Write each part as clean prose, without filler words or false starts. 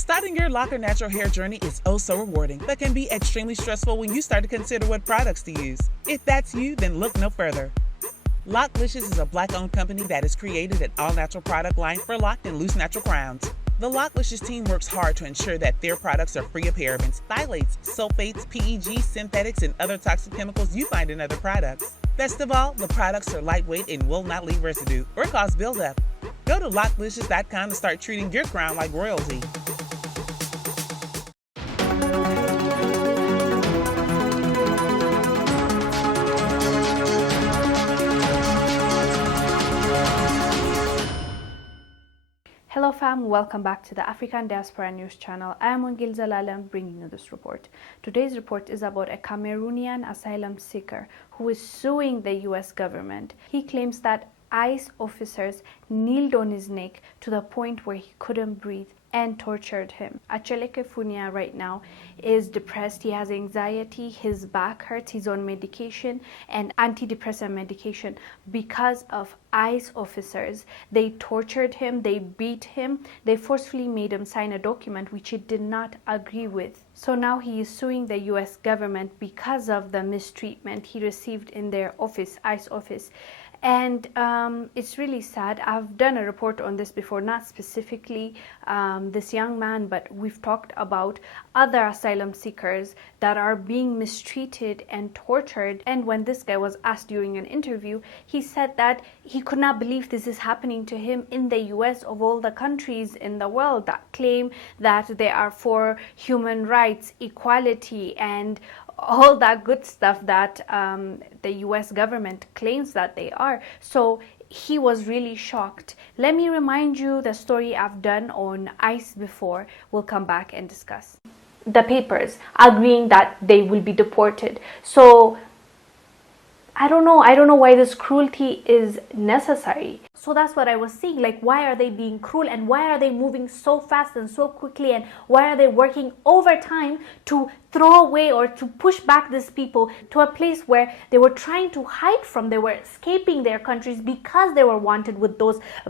Starting your lock or natural hair journey is oh so rewarding, but can be extremely stressful when you start to consider what products to use. If that's you, then look no further. Locklicious is a Black-owned company that has created an all-natural product line for locked and loose natural crowns. The Locklicious team works hard to ensure that their products are free of parabens, phthalates, sulfates, PEG, synthetics, and other toxic chemicals you find in other products. Best of all, the products are lightweight and will not leave residue or cause buildup. Go to locklicious.com to start treating your crown like royalty. Hello fam, welcome back to the African Diaspora News channel. I am Wongel Zelalem bringing you this report. Today's report is about a Cameroonian asylum seeker who is suing the US government. He claims that ICE officers kneeled on his neck to the point where he couldn't breathe and tortured him. Acheleke Funia right now is depressed. He has anxiety, his back hurts, he's on medication and antidepressant medication because of ICE officers. They tortured him, they beat him, they forcefully made him sign a document which he did not agree with. So now he is suing the US government because of the mistreatment he received in their office, ICE office. And it's really sad. I've done a report on this before, not specifically this young man, but we've talked about other asylum seekers that are being mistreated and tortured. And when this guy was asked during an interview, he said that he could not believe this is happening to him in the US, of all the countries in the world that claim that they are for human rights, equality, and all that good stuff that the US government claims that they are. So he was really shocked. Let me remind you the story I've done on ICE before. We'll come back and discuss the papers agreeing that they will be deported. So I don't know why this cruelty is necessary. So that's what I was seeing, like, why are they being cruel and why are they moving so fast and so quickly, and why are they working overtime to throw away or to push back these people to a place where they were trying to hide from. They were escaping their countries because they were wanted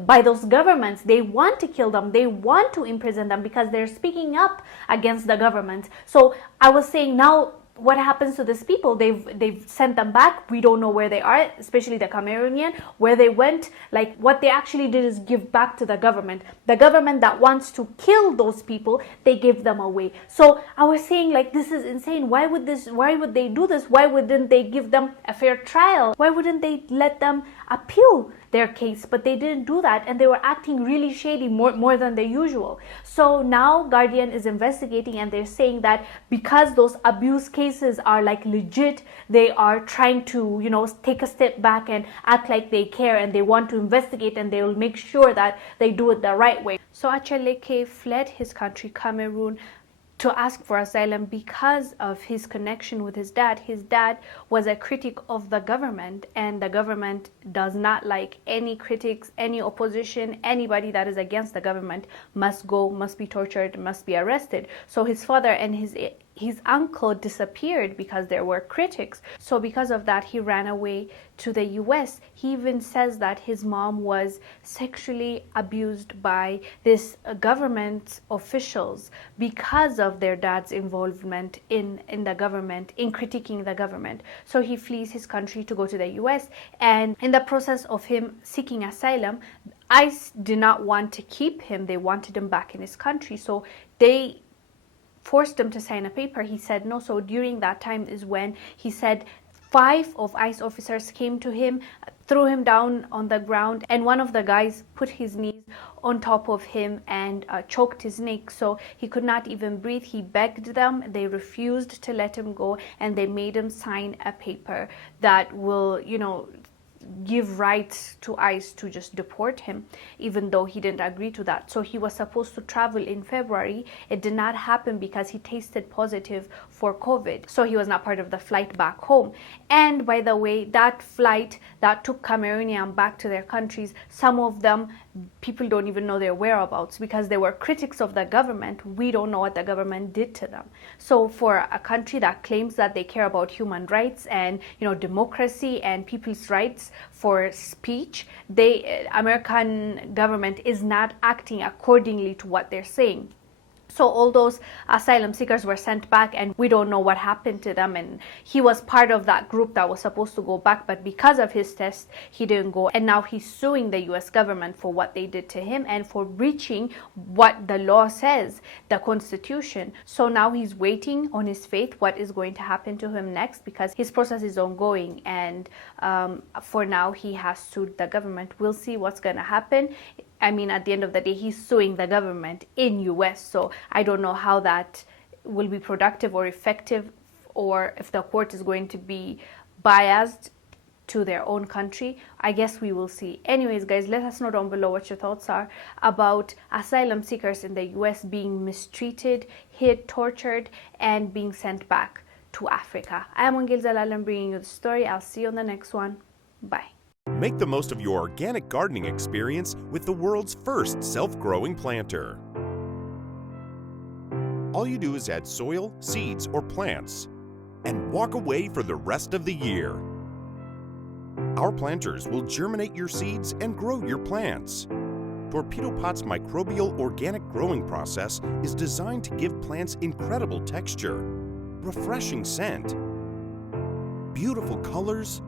by those governments. They want to kill them, they want to imprison them because they're speaking up against the government. So I was saying, now what happens to these people? They've sent them back. We don't know where they are, especially the Cameroonian, where they went. Like, what they actually did is give back to the government. The government that wants to kill those people, they give them away. So I was saying, like, this is insane. Why would they do this? Why wouldn't they give them a fair trial? Why wouldn't they let them appeal their case? But they didn't do that, and they were acting really shady, more than the usual. So now Guardian is investigating, and they're saying that because those abuse cases are like legit, they are trying to, take a step back and act like they care, and they want to investigate, and they will make sure that they do it the right way. So Acheleke fled his country, Cameroon, to ask for asylum because of his connection with his dad. His dad was a critic of the government, and the government does not like any critics, any opposition. Anybody that is against the government must go, must be tortured, must be arrested. So his father and his uncle disappeared because there were critics. So because of that, he ran away to the US. He even says that his mom was sexually abused by this government officials because of their dad's involvement in the government, in critiquing the government. So he flees his country to go to the US, and in the process of him seeking asylum, ICE did not want to keep him. They wanted him back in his country. So they forced him to sign a paper. He said no. So during that time is when he said 5 of ICE officers came to him, threw him down on the ground, and one of the guys put his knees on top of him and choked his neck, so he could not even breathe. He begged them, they refused to let him go, and they made him sign a paper that will, give rights to ICE to just deport him, even though he didn't agree to that. So he was supposed to travel in February. It did not happen because he tested positive for COVID. So he was not part of the flight back home. And by the way, that flight that took Cameroonian back to their countries, some of them, people don't even know their whereabouts because they were critics of the government. We don't know what the government did to them. So for a country that claims that they care about human rights and democracy and people's rights for speech, American government is not acting accordingly to what they're saying. So all those asylum seekers were sent back, and we don't know what happened to them. And he was part of that group that was supposed to go back, but because of his test, he didn't go. And now he's suing the US government for what they did to him and for breaching what the law says, the Constitution. So now he's waiting on his fate, what is going to happen to him next, because his process is ongoing. And for now, he has sued the government. We'll see what's going to happen. I mean, at the end of the day, he's suing the government in US, so I don't know how that will be productive or effective, or if the court is going to be biased to their own country. I guess we will see. Anyways, guys, let us know down below what your thoughts are about asylum seekers in the US being mistreated, hit, tortured, and being sent back to Africa. I am Wongel Zelalem bringing you the story. I'll see you on the next one. Bye. Make the most of your organic gardening experience with the world's first self-growing planter. All you do is add soil, seeds, or plants, and walk away for the rest of the year. Our planters will germinate your seeds and grow your plants. Torpedo Pot's microbial organic growing process is designed to give plants incredible texture, refreshing scent, beautiful colors,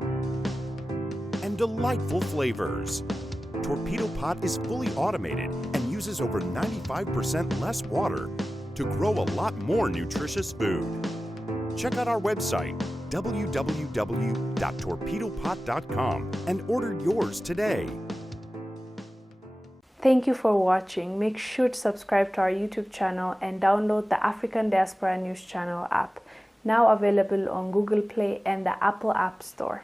and delightful flavors. Torpedo Pot is fully automated and uses over 95% less water to grow a lot more nutritious food. Check out our website, www.torpedopot.com, and order yours today. Thank you for watching. Make sure to subscribe to our YouTube channel and download the African Diaspora News Channel app, now available on Google Play and the Apple App Store.